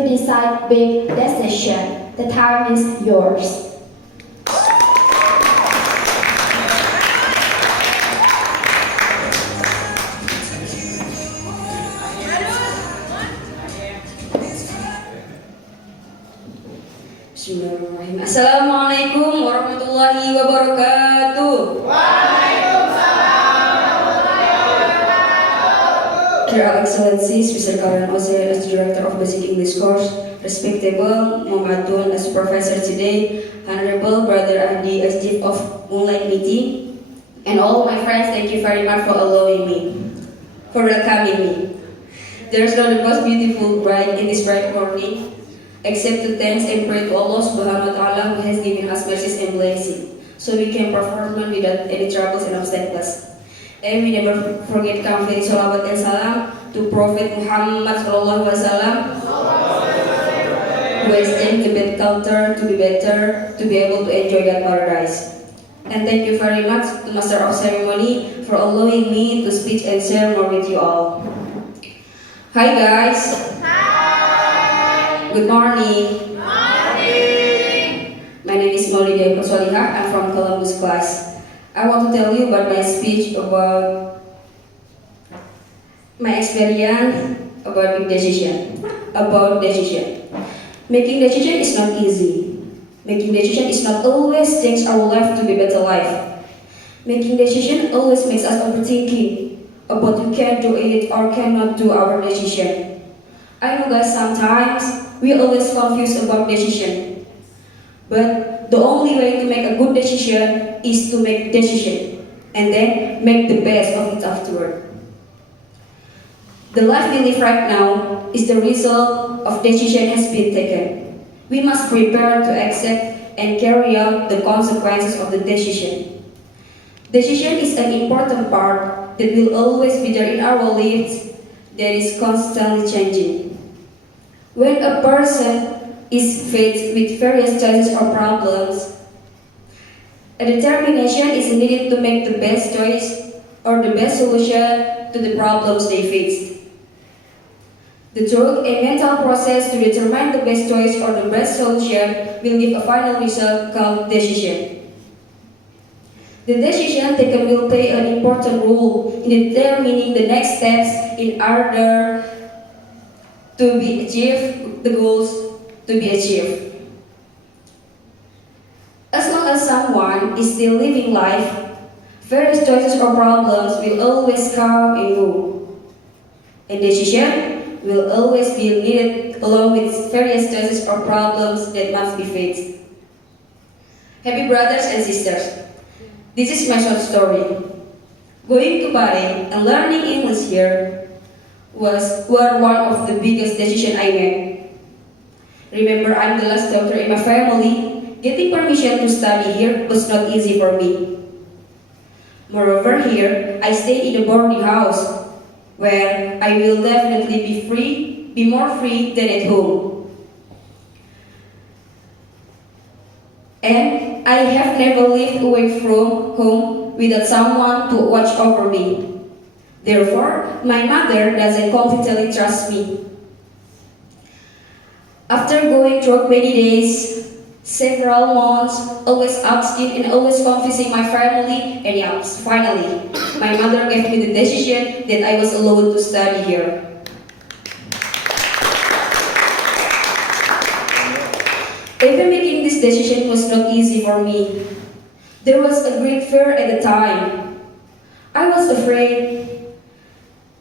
to decide big decisions. The time is yours. Bismillahirrahmanirrahim. Assalamualaikum warahmatullahi wabarakatuh. Dear Excellencies, Mr. Karen Ozel as Director of Basic English Course, Respectable Muhammadun as Professor today, Honorable Brother Andi as Chief of Moonlight Meeting, and all my friends, thank you very much for allowing me, for welcoming me. There is no the most beautiful bride in this bright morning, except to thanks and pray to Allah Subhanahu wa Ta'ala who has given us mercies and blessing, so we can perform without any troubles and obstacles. And we never forget conveying salawat and salam to Prophet Muhammad Sallallahu Alaihi Wasallam, who has changed the bad culture to be better, to be able to enjoy that paradise. And thank you very much to Master of Ceremony for allowing me to speak and share more with you all. Hi guys. Good morning. My name is Maulida. I'm from Columbus class. I want to tell you about my speech about my experience about big decision. About decision. Making decision is not easy. Making decision is not always change our life to be better life. Making decision always makes us overthinking about we can do it or cannot do our decision. I know guys, sometimes we always confused about decision. But the only way to make a good decision is to make decision and then make the best of it afterward. The life we live right now is the result of decision has been taken. We must prepare to accept and carry out the consequences of the decision. Decision is an important part that will always be there in our lives that is constantly changing. When a person is faced with various choices or problems, a determination is needed to make the best choice or the best solution to the problems they faced. The thought and mental process to determine the best choice or the best solution will give a final result called decision. The decision taken will play an important role in determining the next steps in order to be achieved, the goals to be achieved. As long as someone is still living life, various choices or problems will always come and go. And decision will always be needed along with various choices or problems that must be faced. Happy brothers and sisters, this is my short story. Going to Bahrain and learning English here were one of the biggest decisions I made. Remember, I'm the last daughter in my family. Getting permission to study here was not easy for me. Moreover, here, I stayed in a boarding house, where I will definitely be more free than at home. And I have never lived away from home without someone to watch over me. Therefore, my mother doesn't completely trust me. After going through many days, several months, always asking and always confusing my family, and yes, finally, my mother gave me the decision that I was allowed to study here. Even making this decision was not easy for me. There was a great fear at the time. I was afraid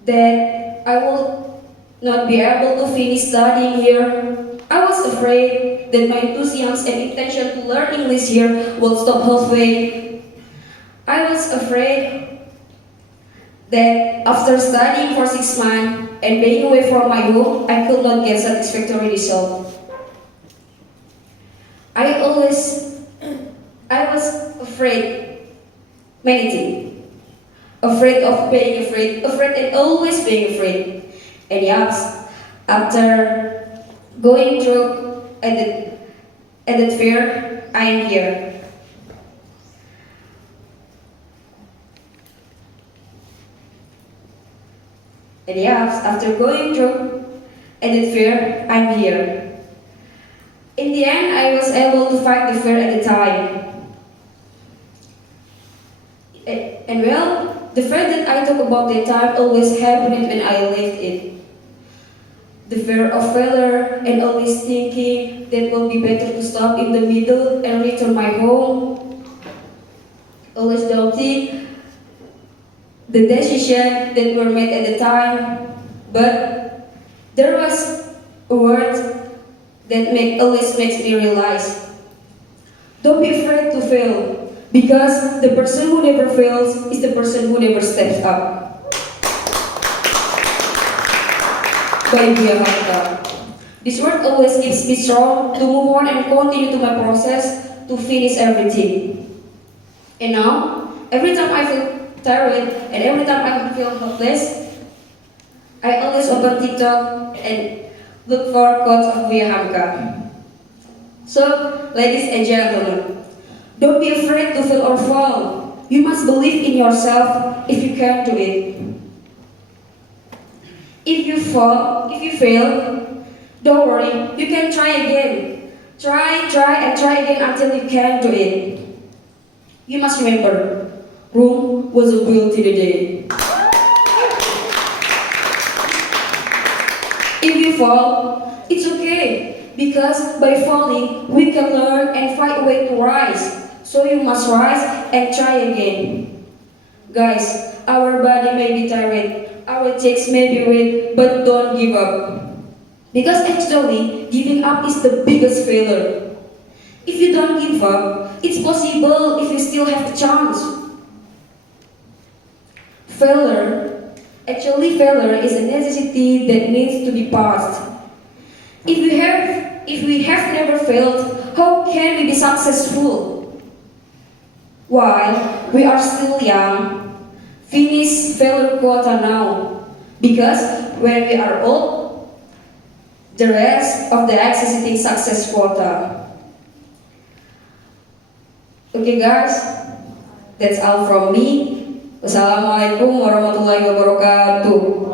that I will not be able to finish studying here. I was afraid that my enthusiasm and intention to learn English here will stop halfway. I was afraid that after studying for 6 months and being away from my home, I could not get satisfactory result. I was afraid many things. Afraid of being afraid and always being afraid. And yes, after going through that fear, I am here. And yes, after going through and that fear, I'm here. In the end, I was able to fight the fear at the time. And well, the fear that I talk about that time always happened when I left it. The fear of failure and always thinking that it will be better to stop in the middle and return my home. Always doubting the decision that were made at the time. But there was a word that always makes me realize. Don't be afraid to fail, because the person who never fails is the person who never steps up. By Bianca. This word always keeps me strong to move on and continue to my process to finish everything. And now, every time I feel tired and every time I feel helpless, I always open TikTok and look for quotes of Bianca. So, ladies and gentlemen, don't be afraid to fail or fall. You must believe in yourself if you can do it. If you fail, don't worry, you can try again. Try, and try again until you can do it. You must remember, Rome wasn't built in a day. If you fall, it's okay, because by falling, we can learn and find a way to rise. So you must rise and try again. Guys, our body may be tired, our checks may be weak, but don't give up. Because actually, giving up is the biggest failure. If you don't give up, it's possible if you still have the chance. Failure is a necessity that needs to be passed. If we have never failed, how can we be successful? While we are still young, finish failure quota now, because when we are old, the rest of the exiting success quota. Okay guys, that's all from me. Wassalamualaikum warahmatullahi wabarakatuh.